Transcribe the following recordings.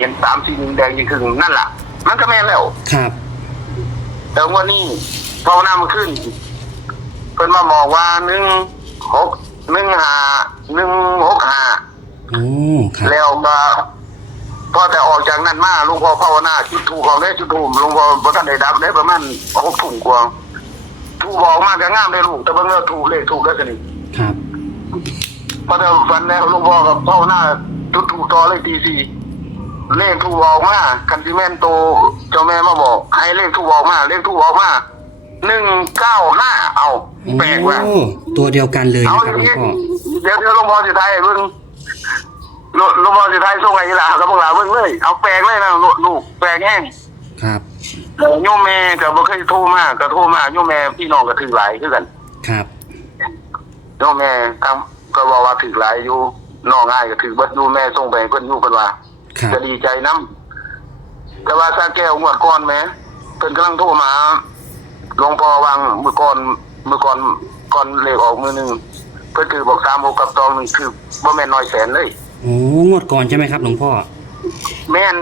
เห็นสามสี่หนึ่งแดงยิ่งขึ้นนั่นแหละมันก็แม่นแล้ว ครับแต่วันนี้ภาวนามันขึ้นเพิ่นมาบอกว่าหนึ่งหกหนึ่งห้าหนึ่งหกห้าโอ้ครับแล้วก็พอแต่ออกจากนั้นมาหลุงพ่อภาวนาจุดถูกของได้จุดถูกหลุงพ่อพระท่านได้ดับได้ประมาณหกถุงกว่าถูกบอกมากก็งามได้ลูกแต่เบิ่งแล้วถูกเลขถูกได้สนิทครับ พอแต่ฟันแล้วหลุงพ่อกับภาวนาจุดถูกต่อเลยตีสี่ เลขถูกออกมาคันซิเมนโตเจ้าแม่มาบอก ให้เลขถูกออกมา เลขถูกออกมาหนึ่งเก้าห้าเอาแปลกว่ะโอ้ตัวเดียวกันเลยเอานะอครับย่างหลวนี้งพ่อเดี๋ยวเดี๋ยวหลวงพ่อจะไทยให้เบิ่งหลวหลวงพ่อจะไทยส่งไอ้ลากับพวกหลาเบิ่งเลย เอาแปลงเลยนะลูกลูกแปลงแห้งครับเออโยมแม่ก็บ่เคยโทรมาก็โทรมาโยมแม่พี่น้องก็ถือหลายคือกัน ครับโยมแม่ทำก็บอกว่าถือหลายอยู่น้องง่ายก็ถือเบิดอยู่แม่ส่งไปให้เพิ่นอยู่เพิ่นว่า ครับ จะดีใจนํแต่ว่าซาแก้วงวดก่อนแหมเพิ่นกำลังโทรมาหลวงพ่อวางมื้อก่อนมื้อก่อนก่อนเลขออกมื้อหนึงเพิ่นถือบอก3 6กับ2นึงคือบ่แม่นน้อยแสนเลยโอ้งวดก่อนใช่ไหมครับหลวงพ่อ แม่น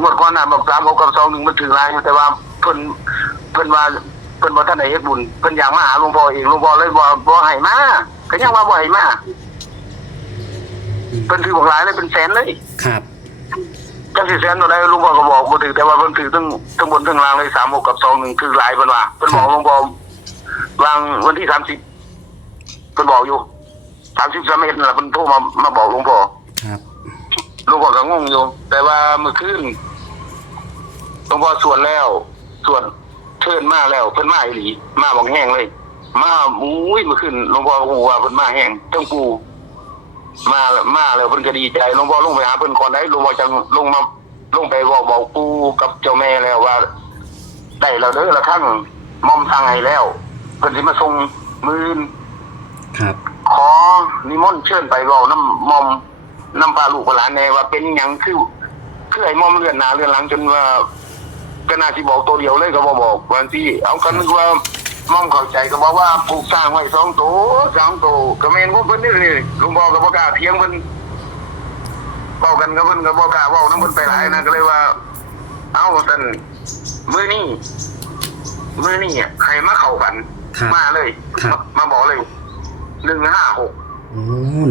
งวดก่อนน่ะบอก3 6กับ2นึงมันถือหลายอยู่แต่ว่าเพิ่นเพิ่นว่าเพิ่นบ่ทันได้เฮ็ดบุญเพิ่นอยากมาหาหลวงพ่อเองหลวงพ่อเลยบ่บ่ให้มาก็ยังว่าบ่ให้มาเพิ่นถือบอกหลายเลยเป็นแสนเลยครับ จังสิแสนตัวใดหลวงพ่อก็บอกบ่ถือแต่ว่าเพิ่นถือทั้งทั้งบนทั้งล่างเลย3 6กับ2นึงคือหลายเพิ่นว่าเพิ่นบอกหลวงพ่อวางวันที่30เพิ่นบอกอยู่30สามเอ็ดนั่นล่ะเพิ่นโทรมามาบอกหลวงพ่อครับหลวงพ่อก็งงอยู่แต่ว่าเมื่อคืนหลวงพ่อสวดแล้วสวดเชิญมาแล้วเพิ่นมาอีหลีมาบอกแห้งเลย มาอุ้ยเมื่อคืนหลวงพ่อฮู้ว่าเพิ่นมาแห้งเทั้งปู มาแล้วมาแล้วเพิ่นก็ดีใจหลวงพ่อลงไปหาเพิ่นก่อนได้หลวงพ่อจังลงมาลงไปบอกบอกปูกับเจ้าแม่แล้วว่าได้แล้วเด้อละทั้งมอมทางให้แล้ว เพิ่นสิมาส่งมือนครับ ขอนิมนต์เชิญไปเว้าน้ำมอมน้ำพาลูกพาหลานแน่ว่าเป็นหยังคือคือไอ้มอมเลื่อนหน้าเลื่อนหลังจนว่าก็น่าสิบอกตัวเดียวเลยก็บ่บอกวันที่เอากันนึกว่า มอมเข้าใจก็บอกว่าปลูกสร้างไว้สองตัวสามตัวก็แม่นบ่เพิ่นนี่นี่ลุงบอกก็บ่กล้าเถียงเพิ่นเว้ากันก็เพิ่นก็บ่กล้าเว้านำเพิ่นไปหลายนะก็เลยว่า เอาซั่นมื้อนี้มื้อนี้ให้มาเข้ากัน ครับมาเลยครับมาบอกเลยหนึ่งห้าหกโอ้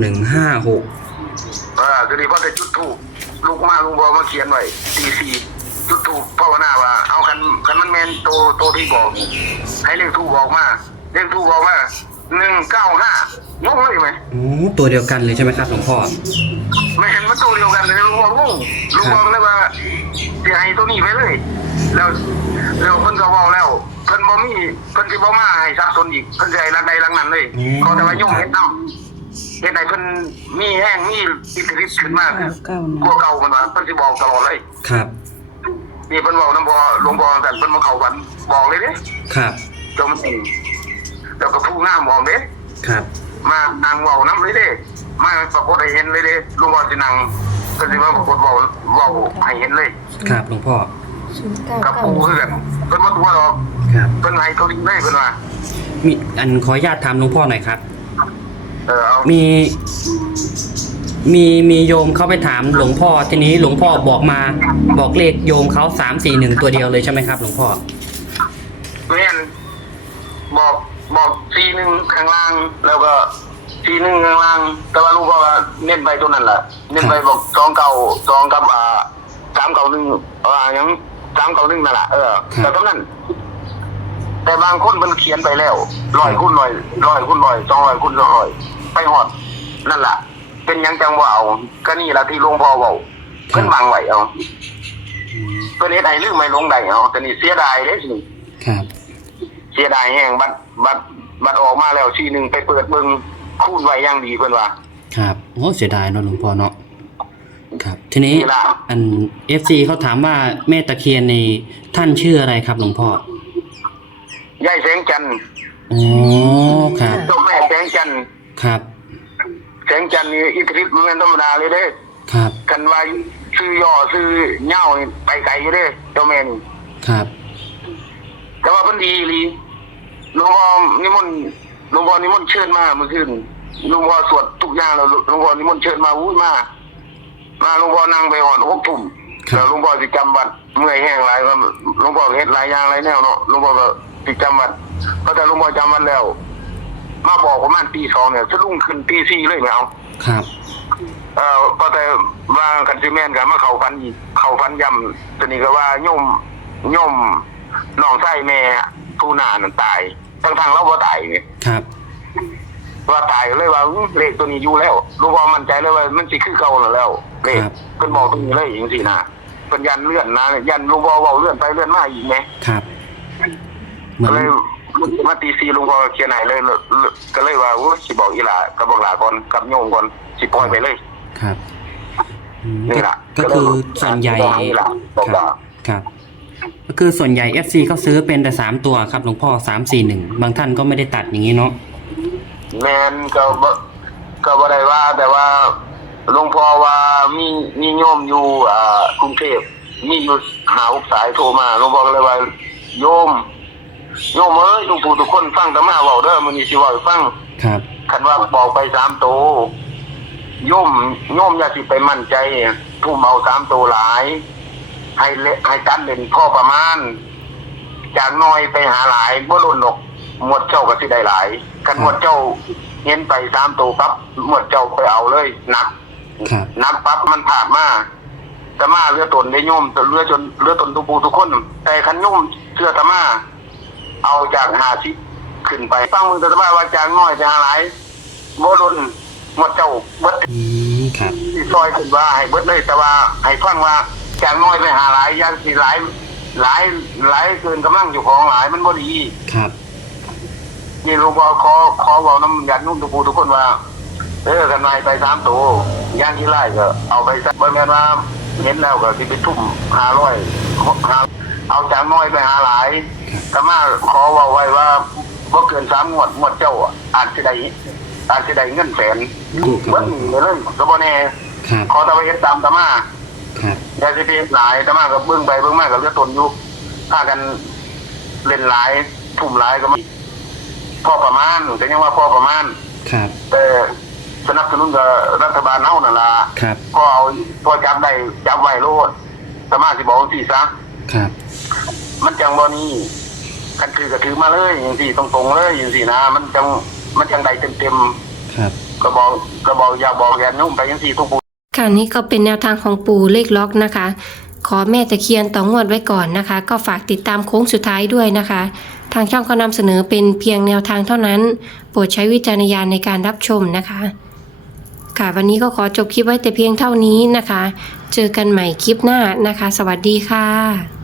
หนึ่งห้าหกเออคือดีพ่อจะจุดถูกลูกมาลุงบอกมาเขียนไว้ตีสี่ จุดถูกภาวนาว่า เอาคันคันมันแมนโตโตที่บอก ให้เลขถูบอกมาเลขถูบอกมาหนึ่งเก้าห้างงเลยไหมโอ้ตัวเดียวกันเลยใช่ไหมครับหลวงพ่อไม่เห็นมันตัวเดียวกันเลยลุงบอกงงลุงบอกเลยว่าจะให้ตัวนี้ไปเลย แล้วแล้วเพิ่นก็บอกแล้วเพิ่นบ่มีเพิ่นสิบ่มาให้ซักซนอีกเพิ่นให้รักใดรักนั้นเลยเขาแต่ว่ายุ่งเฮ็ดนำเฮ็ดให้เพิ่นมีแห้งมีอิทธิฤทธิ์ขึ้นมากก้าหกนึ่งลัวเก่ามันว่าเพิ่นสิบอกตลอดเลยครับ นี่เพิ่นบอกนำพอหลวงพ่อแต่เพิ่นมาเข้ากันบอกเลยเด้ครับ จมจริงแล้วก็ผู้งามบอกเด้ครับ มานางเว้านำเลยเด้มาปรากฏให้เห็นเลยเด้หลวงพ่อสินั่งเพิ่นสิมาปรากฏเว้าเว้าให้เห็นเลย ครับหลวงพ่อ ศูนย์เก้ากับเก้าปู่คือกันเพิ่นบ่ตัวหรอกครับ เพิ่นให้ตัวนี้เลยเพิ่นว่ามีอันขออนุญาตถามหลวงพ่อหน่อยครับ เออเอามี มีมีโยมเข้าไปถามหลวงพ่อทีนี้หลวงพ่อบอกมา บอกเลขโยมเขาสามสี่หนึ่งตัวเดียวเลยใช่ไหมครับ หลวงพ่อแม่นบอกบอกทีหนึงข้างล่าง แล้วก็ทีหนึงข้างล่าง แต่ว่าลูกก็ว่าเน้นไปตัวนั้นแหละเน้นไปบอกสองเก่าสองกับอ่าสามเก่าหนึ่งอ่าหยังสามเก่าหนึ่งนั่นแหละเออครับแต่ตรงนั้นแต่บางคนมันเขียนไปแล้วร้อยคุณร้อยร้อยคุณร้อยสองร้อยคุณสองร้อยไปหอดนั่นแหละ เป็นหยังจังว่าเอา ก็นี่แหละที่หลวงพ่อเว้าเพิ่นบังไว้เอาอืมเพิ่นเฮ็ดให้ลืมไม่ลงได้เอาแต่นี่เสียดายเด้สิครับ เสียดายแห้งบัตรบัตรบัตรออกมาแล้วทีหนึ่งไปเปิดเบิ่งคูณไว้อย่างดีเพิ่นว่า ครับโอ้เสียดายเนาะหลวงพ่อเนาะครับ ทีนี้นี่ล่ะอันเอฟซีเขาถามว่าแม่ตะเคียนในท่านชื่ออะไรครับหลวงพ่อยายแสงจันทร์อ๋อครับ เจ้าแม่แสงจันทร์ครับ แสงจันทร์นี่อิทธิฤทธิ์มันธรรมดาเลยเด้ครับกันว่าซื้อย่อซื้อเหย้านี่ไปไกลอยู่เด้เจ้าแม่นี่ครับแต่ว่าเพิ่นดีอีหลีหลวงพ่อนิมนต์หลวงพ่อนิมนต์เชิญมาเมื่อคืนหลวงพ่อสวดทุกอย่างแล้วหลวงพ่อนิมนต์เชิญมาอุ้ยมามาหลวงพ่อนั่งไปหอนหกทุ่มครับแล้วหลุงพ่อสิจำวัดเมื่อยแห้งหลายก็หลุงพ่อก็เฮ็ดหลายอย่างหลายแนวเนาะหลุงพ่อก็สิจำวัดก็แต่หลุงพ่อจำวัดแล้ว มาบอกประมาณตีสองเนี่ยสะดุ้งขึ้นตีสี่เลยไม่เอาครับ เอ่อก็แต่ว่าคันซิแมนกันมาเข้าฟันอีกเข้าฟันย่ำตอนนี้ก็ว่าโยมโยมน้องไส้แม่ทูนานั่นตายทั้งทางๆเราบ่ตายนี่ครับ ว่าตายเลยว่าอื้อเลขตัวนี้อยู่แล้วหลุงพ่อมั่นใจเลยว่ามันสิคือเก่าแล้วแล้วเลขครับเพิ่นบอกตรงนี้เลยจังซี่นะเป็นยันเลื่อนนะยันหลุงพ่อเว้าเลื่อนไปเลื่อนมาอีกไหมครับ เหมือน ก็เลย มาตีซีหลุงพ่อเขียนให้เลยเลยก็เลยว่าโอ้ยสิบอกอีหล่ากับบอกหลาก่อนกับโยมก่อนสิปล่อยไปเลย ครับอืมนี่ล่ะก็ก็คือส่วนใหญ่บอกนี่ล่ะบอกว่าครับ ก็คือส่วนใหญ่ FC เขาซื้อเป็นแต่สามตัวครับหลวงพ่อสามสี่หนึ่งบางท่านก็ไม่ได้ตัดอย่างนี้เนาะแมนก็บ่ก็บ่ได้ว่า แต่ว่าหลวงพ่อว่ามีมีโยมอยู่อ่ากรุงเทพมีอยู่หาอุกสายโทรมาหลวงพ่อก็เลยว่าโยม โยมเอ้ยทุกผู้ทุกคนฟังแต่มาเว้าเด้อมื้อนี้สิเว้าให้ฟังครับคันว่าบอกไปสามโตวโยมโยมอย่าสิไปมั่นใจทุ่มเอาสามโตวหลาย ให้เลให้ตัดเล่นพ่อประมาณ จากน้อยไปหาหลายบ่โดนดอกหมวดเจ้าก็สิได้หลายคันหมวดเจ้าเห็นไปสามโตวปั๊บหมวดเจ้าไปเอาเลยหนักครับนักปั๊บมันผ่านมาแต่มาเรือตนได้โยมแต่เรือจนเรือตนทุกปูทุกคน แต่คันโยมเชื่อตะมา เอาจากหาชิขึ้นไปฟังมึงแต่ตะมาว่าจากน้อยจะหาหลายโบดนหมดเจ้าเบิดอืมครับ ที่ซอยขึ้นว่าให้เบิดเลยแต่ว่าให้ฟังว่าจากน้อยไปหาหลายอยังสิหลาย หลายหลายเกินกำลังอยู่ของหลายมันบ่ดีครับ นี่หลวงพ่อขอขอบอกน้ำยันนุ่มทุกปูทุกคนว่าเออกันนายไปสามตัวย่างที่ไร่ก็เอาไปสักบางแม่นว่าเห็นแล้วก็ที่ไปทุ่มหาร้อยหา เอาจากน้อยไปหาหลายแต่มาขอว่าไว้ว่าบ่เกินสามงวดงวดเจ้าอะอาจจะได้อาจจะได้เงินแสนถูกคเบิ้รับลเลยก็บ่แน่ครับขอตะไปเฮ็ดตามตะมาครับอยากสิเป็นหลายตะมาก็เบิ่งไปเบิ่งมาก็เหลือตนอยู่ถ้ากันเล่นหลายทุ่มหลายก็ไม่พอประมาณแต่ยังว่าพอประมาณ ครับแต่สนับสนุนกับรัฐบาลเฮานั่นล่ะ ครับพอเอาพอจับได้จับไว้โลดสมาสิบอกสิซะ ครับมันจังบ่นี้คันคือก็ถือมาเลยจังซี่ตรงๆเลยจังซี่นะมันจังมันจังได้เต็มครับๆก็บอกก็บอกอย่าบอกอย่านุ่มไปจังซี่ทุกผู้ค่ะนี่ก็เป็นแนวทางของปู่เลขล็อกนะคะ ขอแม่ตะเคียนต่องวดไว้ก่อนนะคะ ก็ฝากติดตามโค้งสุดท้ายด้วยนะคะ ทางช่องก็นำเสนอเป็นเพียงแนวทางเท่านั้น โปรดใช้วิจารณญาณในการรับชมนะคะ ค่ะวันนี้ก็ขอจบคลิปไว้แต่เพียงเท่านี้นะคะ เจอกันใหม่คลิปหน้านะคะ สวัสดีค่ะ